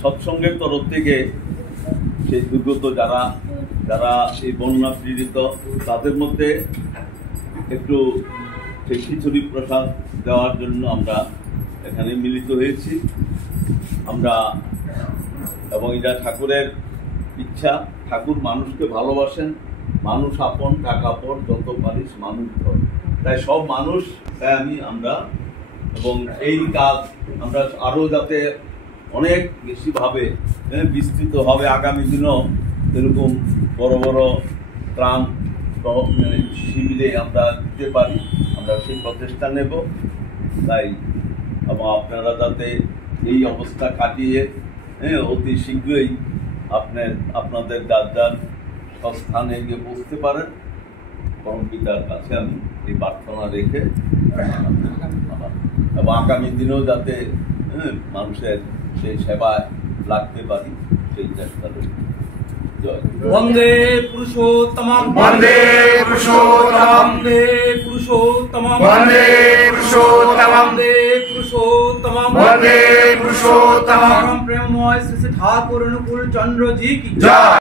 সৎসঙ্গের তরফ থেকে সেই দুর্গত যারা যারা এই বন্যা পীড়িত তাদের মধ্যে একটু সেই খিচুড়ি প্রসাদ দেওয়ার জন্য আমরা এখানে মিলিত হয়েছি। আমরা এবং এটা ঠাকুরের ইচ্ছা, ঠাকুর মানুষকে ভালোবাসেন, মানুষ আপন টাকা পর যত পারিস মানুষ ধর, তাই সব মানুষ আমরা এবং এই কাজ আমরা আরো যাতে অনেক বেশি ভাবে বিস্তৃত হবে, আগামী দিনও এরকম বড় বড় ত্রাণ শিবিরে আমরা দিতে পারি, আমরা সেই প্রচেষ্টা নেব। তাই এবং আপনারা যাতে এই অবস্থা কাটিয়ে অতি শীঘ্রই আপনাদের যার যার স্থানে গিয়ে পৌঁছতে পারেন, পরম পিতার কাছে আমি এই প্রার্থনা রেখে এবং আগামী দিনেও যাতে মানুষের সেই সেবায় লাগতে পারি সেই চেষ্টা করি। वंदे पुरुषोत्तमं वंदे पुरुषोत्तमं वंदे पुरुषोत्तमं वंदे पुरुषोत्तमं वंदे पुरुषोत्तमं वंदे पुरुषोत्तमं परम प्रेममय श्री ठाकुर अनुकूल चंद्र जी की जय।